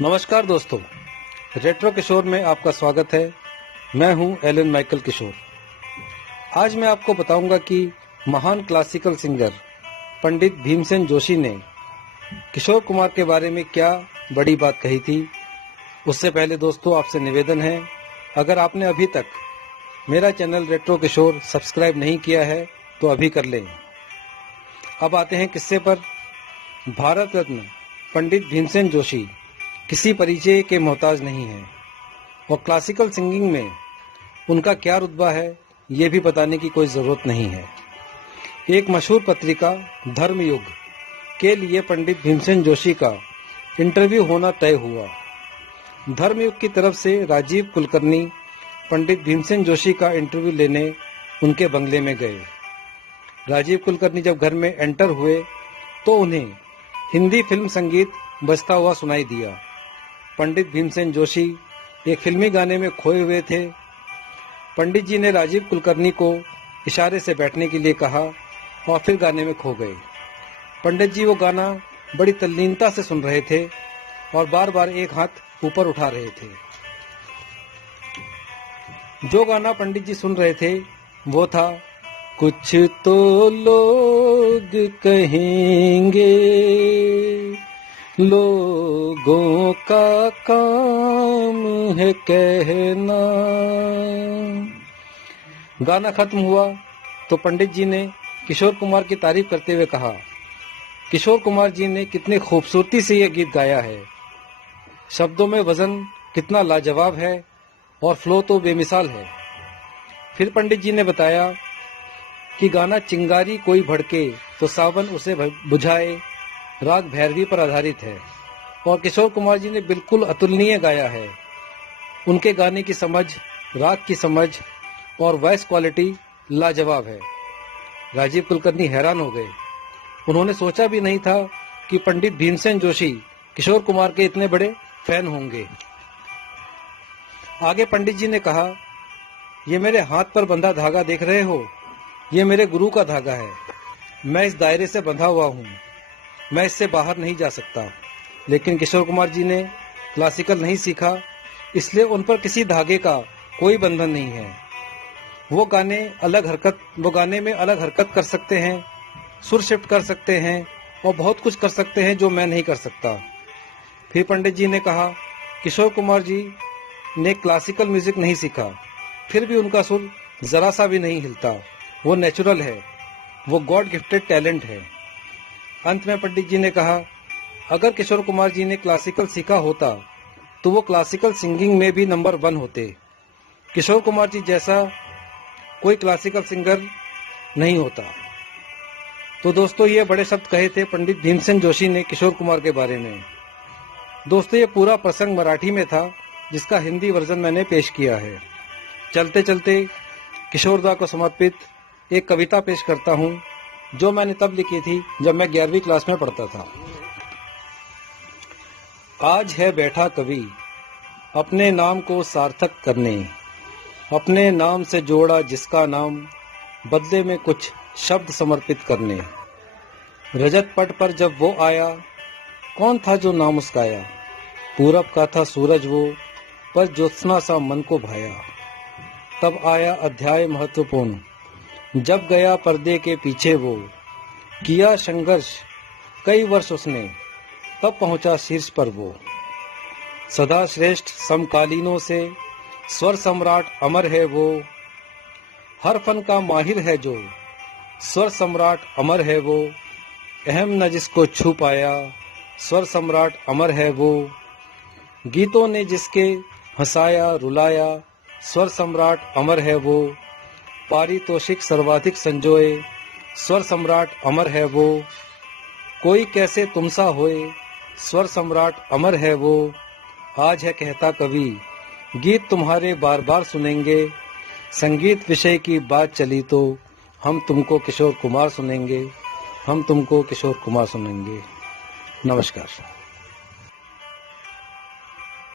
नमस्कार दोस्तों, रेट्रो किशोर में आपका स्वागत है। मैं हूं एलन माइकल किशोर। आज मैं आपको बताऊंगा कि महान क्लासिकल सिंगर पंडित भीमसेन जोशी ने किशोर कुमार के बारे में क्या बड़ी बात कही थी। उससे पहले दोस्तों आपसे निवेदन है, अगर आपने अभी तक मेरा चैनल रेट्रो किशोर सब्सक्राइब नहीं किया है तो अभी कर लें। अब आते हैं किस्से पर। भारत रत्न पंडित भीमसेन जोशी किसी परिचय के मोहताज नहीं है और क्लासिकल सिंगिंग में उनका क्या रुतबा है ये भी बताने की कोई ज़रूरत नहीं है। एक मशहूर पत्रिका धर्मयुग के लिए पंडित भीमसेन जोशी का इंटरव्यू होना तय हुआ। धर्मयुग की तरफ से राजीव कुलकर्णी पंडित भीमसेन जोशी का इंटरव्यू लेने उनके बंगले में गए। राजीव कुलकर्णी जब घर में एंटर हुए तो उन्हें हिंदी फिल्म संगीत बजता हुआ सुनाई दिया। पंडित भीमसेन जोशी एक फिल्मी गाने में खोए हुए थे। पंडित जी ने राजीव कुलकर्णी को इशारे से बैठने के लिए कहा और फिर गाने में खो गए। पंडित जी वो गाना बड़ी तल्लीनता से सुन रहे थे और बार बार एक हाथ ऊपर उठा रहे थे। जो गाना पंडित जी सुन रहे थे वो था, कुछ तो लोग कहेंगे, लोगों का काम है कहना। गाना खत्म हुआ तो पंडित जी ने किशोर कुमार की तारीफ करते हुए कहा, किशोर कुमार जी ने कितनी खूबसूरती से यह गीत गाया है। शब्दों में वजन कितना लाजवाब है और फ्लो तो बेमिसाल है। फिर पंडित जी ने बताया कि गाना चिंगारी कोई भड़के तो सावन उसे बुझाए राग भैरवी पर आधारित है और किशोर कुमार जी ने बिल्कुल अतुलनीय गाया है। उनके गाने की समझ, राग की समझ और वॉइस क्वालिटी लाजवाब है। राजीव कुलकर्णी हैरान हो गए। उन्होंने सोचा भी नहीं था कि पंडित भीमसेन जोशी किशोर कुमार के इतने बड़े फैन होंगे। आगे पंडित जी ने कहा, ये मेरे हाथ पर बंधा धागा देख रहे हो, ये मेरे गुरु का धागा है। मैं इस दायरे से बंधा हुआ हूँ, मैं इससे बाहर नहीं जा सकता। लेकिन किशोर कुमार जी ने क्लासिकल नहीं सीखा, इसलिए उन पर किसी धागे का कोई बंधन नहीं है। वो गाने में अलग हरकत कर सकते हैं, सुर शिफ्ट कर सकते हैं और बहुत कुछ कर सकते हैं जो मैं नहीं कर सकता। फिर पंडित जी ने कहा, किशोर कुमार जी ने क्लासिकल म्यूजिक नहीं सीखा, फिर भी उनका सुर जरा सा भी नहीं हिलता। वो नेचुरल है, वो गॉड गिफ्टेड टैलेंट है। अंत में पंडित जी ने कहा, अगर किशोर कुमार जी ने क्लासिकल सीखा होता तो वो क्लासिकल सिंगिंग में भी नंबर 1 होते। किशोर कुमार जी जैसा कोई क्लासिकल सिंगर नहीं होता। तो दोस्तों, ये बड़े शब्द कहे थे पंडित भीमसेन जोशी ने किशोर कुमार के बारे में। दोस्तों, ये पूरा प्रसंग मराठी में था, जिसका हिंदी वर्जन मैंने पेश किया है। चलते चलते किशोरदा को समर्पित एक कविता पेश करता हूँ, जो मैंने तब लिखी थी जब मैं 11वीं क्लास में पढ़ता था। आज है बैठा कवि अपने नाम को सार्थक करने, अपने नाम से जोड़ा जिसका नाम, बदले में कुछ शब्द समर्पित करने। रजत पट पर जब वो आया, कौन था जो ना मुस्काया, पूरब का था सूरज वो, पर ज्योत्सना सा मन को भाया। तब आया अध्याय महत्वपूर्ण, जब गया पर्दे के पीछे वो, किया संघर्ष कई वर्ष उसने, तब पहुंचा शीर्ष पर वो। सदा श्रेष्ठ समकालीनों से स्वर सम्राट अमर है वो, हर फन का माहिर है जो, स्वर सम्राट अमर है वो। अहम न जिसको छू पाया, स्वर सम्राट अमर है वो। गीतों ने जिसके हंसाया रुलाया, स्वर सम्राट अमर है वो। पारितोषिक सर्वाधिक संजोए, स्वर सम्राट अमर है वो। कोई कैसे तुमसा होए, स्वर सम्राट अमर है वो। आज है कहता कवि, गीत तुम्हारे बार बार सुनेंगे। संगीत विषय की बात चली तो हम तुमको किशोर कुमार सुनेंगे, हम तुमको किशोर कुमार सुनेंगे। नमस्कार।